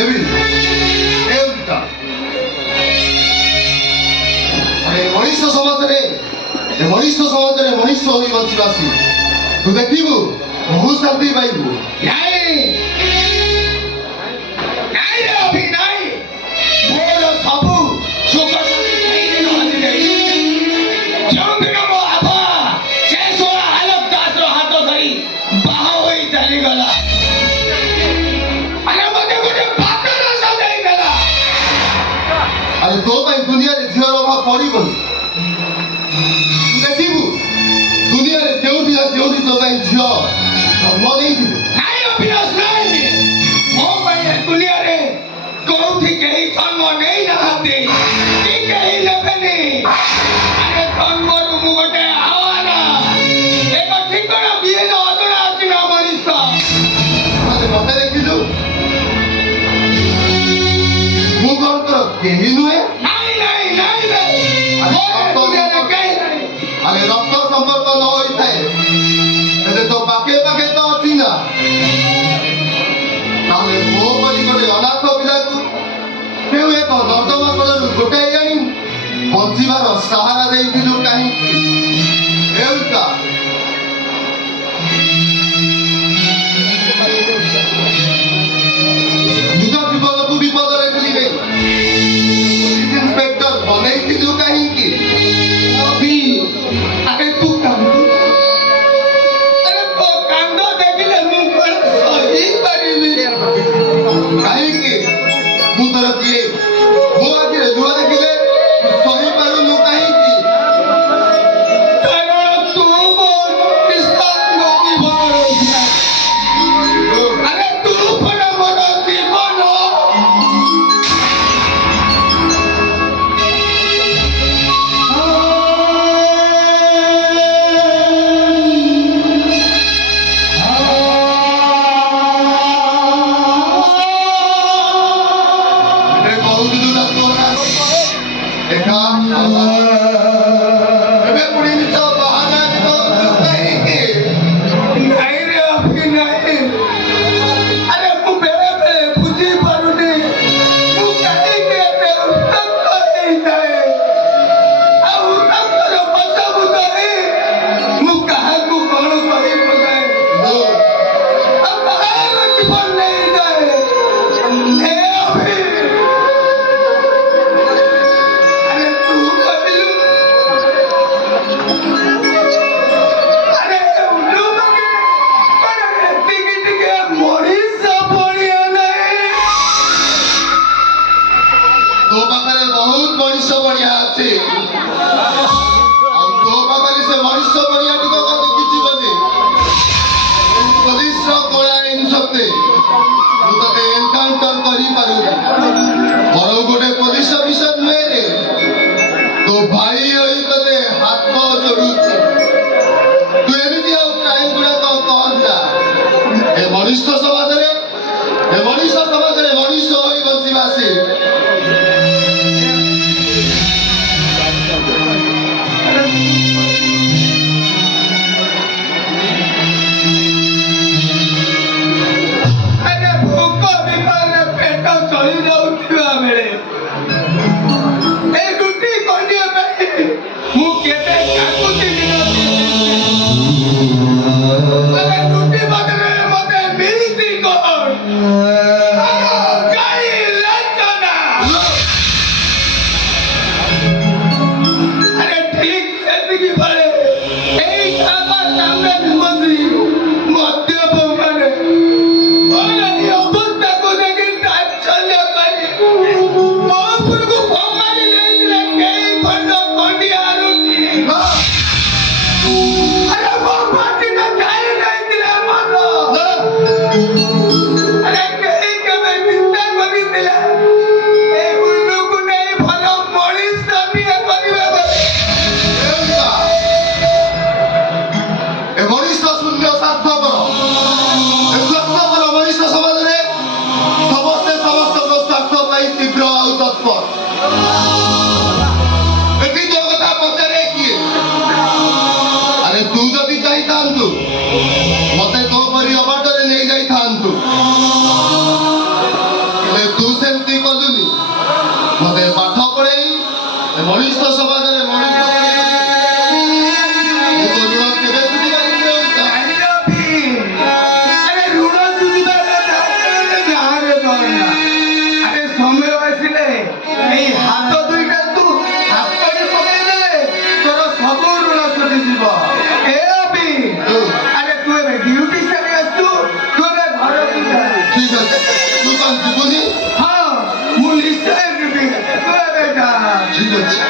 David, ଏଉଟା ମଣିଷ ସମାଜରେ ମଣିଷ ହୋଇ ବଞ୍ଚିବା ଆସି ତୁ ଦେଖିବୁ ବହୁ ଶାନ୍ତି ପାଇବୁ। ନାଇଁ ନାଇଁ ରେ ଅଭି ନାଇଁ, ମୋର ସବୁ ସୁଖ ଯେଉଁଦିନ ମୋ ଆଭା ସେ ଷୋଳା ଆଲୋକ ଦାସର ହାତ ଧରି ବାହା ହୋଇ ଚାଲିଗଲା, ଆରେ ମୋତେ ଗୋଟେ ପାଟର ସଜାଇ ଦେଲା। ଆରେ ତୋ ପାଇଁ ଦୁନିଆରେ ଝିଅର ଅଭାବ ପଡ଼ିବନି। ତୁ ଦେଖିବୁ ଦୁନିଆରେ କେଉଁଠି ନା କେଉଁଠି ତୋ ପାଇଁ ଝିଅ ଜନ୍ମ ନେଇଥିବେ। ନାଇଁ ଅଭିନାଶ ନାଇଁ, ମୋ ପାଇଁ ଏ ଦୁନିଆରେ କୋଉଠି କେହି ଜନ୍ମ ନେଇନାହାନ୍ତି କି କେହି ନେବେନି। ଆରେ ଜନ୍ମରୁ ମୁଁ ଗୋଟେ ଆହ୍ୱାନ, ଏକ ଠିକଣା ବିହୀନ ଅଜଣା ଅଛି ନା ମଣିଷ। ଆରେ ମତେ ଦେଖିଲୁ ମୁଁ କଣ ତୋର କେହି ନୁହେଁ। ନାଇଁ ନାଇଁ ନାଇଁ ନାଇଁ, ମୋ ଏ ଦୁନିଆରେ କେହି ନାହିଁ। ଆରେ ରକ୍ତ ସମ୍ପର୍କ ନ ହୋଇଥାଏ ହେଲେ ତୋ ପାଖେ ପାଖେ ତ ଅଛି ନା। ତାହେଲେ ମୋ ପରି ଗୋଟେ ଅନାଥ ପିଲାକୁ କେଉଁ ଏକ ନର୍ଦ୍ଦମା କଳରୁ ଗୋଟାଇ ଆଣି ବଞ୍ଚିବାର ସାହାରା ଦେଇଥିଲୁ କାହିଁକି? ଏଉଟା ନିଜ ଜୀବନକୁ ବିପଦରେ ଠେଲିବେ ପୋଲିସ ଇନ୍ସପେକ୍ଟର ବନେଇଥିଲୁ କାହିଁକି? ଅଭି, ଆରେ ତୁ କାନ୍ଦୁ, ଆରେ ତୋ କାନ୍ଦ ଦେଖିଲେ ମୁଁ କଣ ସହିପାରିବି? କାହିଁକି ମୁଁ ତୋର କିଏ? ମୋ ଆଖିରେ ଲୁହ ଦେଖିଲେ ତୁ ସହିପାରୁନୁ କାହିଁକି? କାରଣ ତୁ ମୋ ନିଃସଙ୍ଗ ଜୀବନର ଝିଅ। ଆରେ ତୁ ପରା ମୋର ଜୀବନ। ଏ କହୁଥିଲୁ ନା ତୋ ନାଁ ଦେଖା ଏବେ ପୁଣି ନିଜ ବାହାନା କହୁଛୁ କାହିଁକି? ନାଇଁ ରେ ଅଭି ନାଇଁ, ଆରେ ମୁଁ ବେଳେ ବେଳେ ବୁଝିପାରୁନି ମୁଁ କାହିଁକି ଏତେ ଉତ୍ତପ୍ତ ହେଇଥାଏ, ଆଉ ଉତ୍ତପ୍ତର ପଛକୁ ଧରି ମୁଁ କାହାକୁ କଣ କରି ପକାଏ, ମୁଁ ଆଉ କାହାର ଜୀବନ ନେଇଯାଏ। ହେ ଅଭି, ଆରେ ତୁ କହିଲୁ, ଆରେ ଉଲୁ ବାକି କଣ ଏତିକି ଟିକେ ମଣିଷ ପଣିଆ ନାହିଁ? ତୋ ପାଖରେ ବହୁତ ମଣିଷ ବଢିଆ ଅଛି ଆଉ ତୋ ପାଖରେ ସେ ମଣିଷ ବଢିଆ ଟିକେ କଣ କିଛି ବୋଧେ ପୋଲିସର କଳା ଆଇନ ସତ୍ତ୍ୱେ ମୁଁ ତତେ ଏନକାଉଣ୍ଟର କରିପାରୁନି। ବରଂ ଗୋଟେ ପୋଲିସ ଅଫିସର ନୁହେଁ ରେ, ତୋ ଭାଇ ହୋଇ ତତେ ହାତ ଯୋଡୁଛି। ତୁ ଏମିତି ଆଉ କ୍ରାଇମ ଗୁଡାକ କରନା। ଏ ମଣିଷ ସମାଜରେ ମଣିଷ ହୋଇ ବଞ୍ଚିବା ସେ। ଠିକ ଅଛି ତୁ କଣ ଯିବୁନି ହଁ ମୁଁ ନିଶ୍ଚୟ ଯିବି ତୁ ଏବେ ଯା ଠିକ ଅଛି